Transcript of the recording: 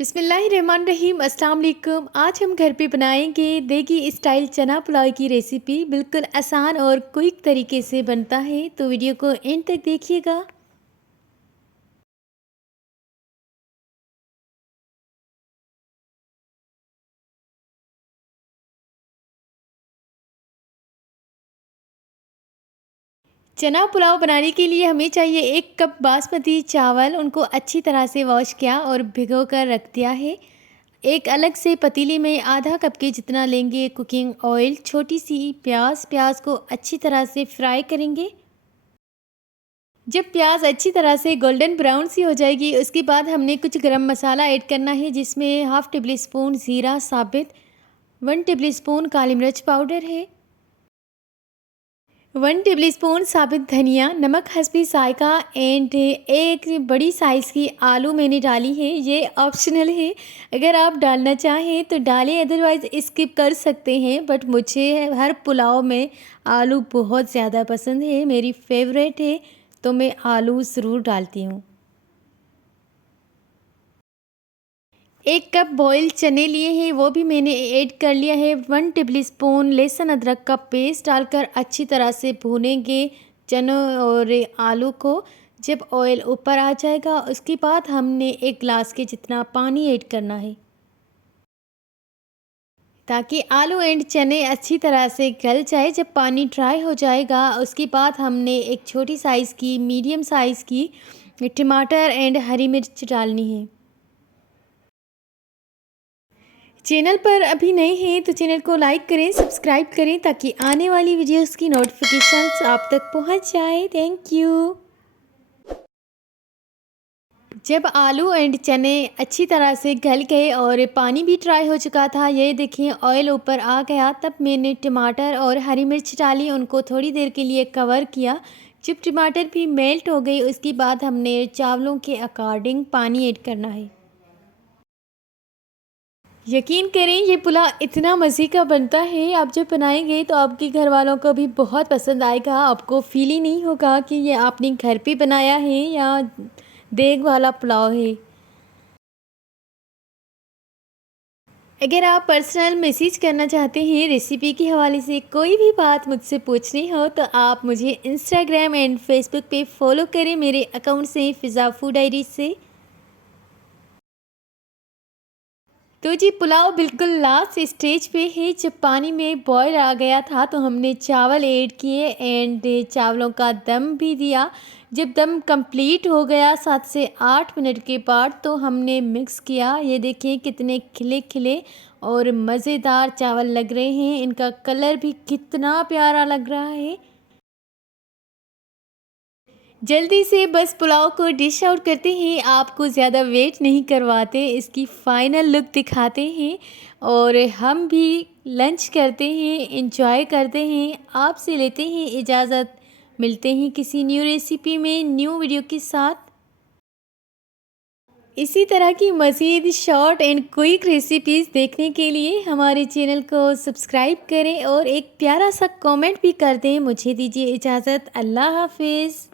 बिस्मिल्लाहिर्रहमानिर्रहीम अस्सलाम वालेकुम। आज हम घर पे बनाएंगे देगी स्टाइल चना पुलाव की रेसिपी। बिल्कुल आसान और क्विक तरीके से बनता है, तो वीडियो को एंड तक देखिएगा। चना पुलाव बनाने के लिए हमें चाहिए 1 कप बासमती चावल। उनको अच्छी तरह से वॉश किया और भिगो कर रख दिया है। एक अलग से पतीले में आधा कप के जितना लेंगे कुकिंग ऑयल। छोटी सी प्याज को अच्छी तरह से फ्राई करेंगे। जब प्याज अच्छी तरह से गोल्डन ब्राउन सी हो जाएगी, उसके बाद हमने कुछ गरम मसाला ऐड करना है, जिसमें हाफ़ टेबल स्पून ज़ीरा साबित, 1 टेबल स्पून काली मिर्च पाउडर है, 1 टेबल स्पून साबित धनिया, नमक हस्बी जायका एंड एक बड़ी साइज़ की आलू मैंने डाली है। ये ऑप्शनल है, अगर आप डालना चाहें तो डालें, अदरवाइज़ स्किप कर सकते हैं। बट मुझे हर पुलाव में आलू बहुत ज़्यादा पसंद है, मेरी फेवरेट है, तो मैं आलू ज़रूर डालती हूँ। 1 कप बॉयल चने लिए हैं, वो भी मैंने ऐड कर लिया है। 1 टेबल स्पून लहसुन अदरक का पेस्ट डालकर अच्छी तरह से भूनेंगे चनों और आलू को। जब ऑयल ऊपर आ जाएगा, उसके बाद हमने 1 गिलास के जितना पानी ऐड करना है, ताकि आलू एंड चने अच्छी तरह से गल जाए। जब पानी ड्राई हो जाएगा, उसके बाद हमने एक छोटी साइज़ की मीडियम साइज़ की टमाटर एंड हरी मिर्च डालनी है। चैनल पर अभी नए हैं तो चैनल को लाइक करें, सब्सक्राइब करें, ताकि आने वाली वीडियोस की नोटिफिकेशंस आप तक पहुंच जाए। Thank you. जब आलू एंड चने अच्छी तरह से गल गए और पानी भी ड्राई हो चुका था, ये देखिए ऑयल ऊपर आ गया, तब मैंने टमाटर और हरी मिर्च डाली, उनको थोड़ी देर के लिए कवर किया। जब टमाटर भी मेल्ट हो गई, उसके बाद हमने चावलों के अकॉर्डिंग पानी ऐड करना है। यकीन करें, ये पुलाव इतना मज़े का बनता है, आप जब बनाएंगे तो आपके घर वालों को भी बहुत पसंद आएगा। आपको फील ही नहीं होगा कि ये आपने घर पे बनाया है या देग वाला पुलाव है। अगर आप पर्सनल मैसेज करना चाहते हैं रेसिपी के हवाले से, कोई भी बात मुझसे पूछनी हो, तो आप मुझे इंस्टाग्राम एंड फेसबुक पे फॉलो करें, मेरे अकाउंट से फ़िज़ा फूड डायरी से। तो जी पुलाव बिल्कुल लास्ट स्टेज पे है। जब पानी में बॉयल आ गया था, तो हमने चावल ऐड किए एंड चावलों का दम भी दिया। जब दम कंप्लीट हो गया 7 से 8 मिनट के बाद, तो हमने मिक्स किया। ये देखिए कितने खिले खिले और मज़ेदार चावल लग रहे हैं, इनका कलर भी कितना प्यारा लग रहा है। जल्दी से बस पुलाव को डिश आउट करते हैं, आपको ज़्यादा वेट नहीं करवाते, इसकी फ़ाइनल लुक दिखाते हैं और हम भी लंच करते हैं, एंजॉय करते हैं। आपसे लेते हैं इजाज़त, मिलते हैं किसी न्यू रेसिपी में, न्यू वीडियो के साथ। इसी तरह की मज़ीद शॉर्ट एंड क्विक रेसिपीज़ देखने के लिए हमारे चैनल को सब्सक्राइब करें और एक प्यारा सा कमेंट भी कर दें। मुझे दीजिए इजाज़त, अल्लाह हाफ़िज़।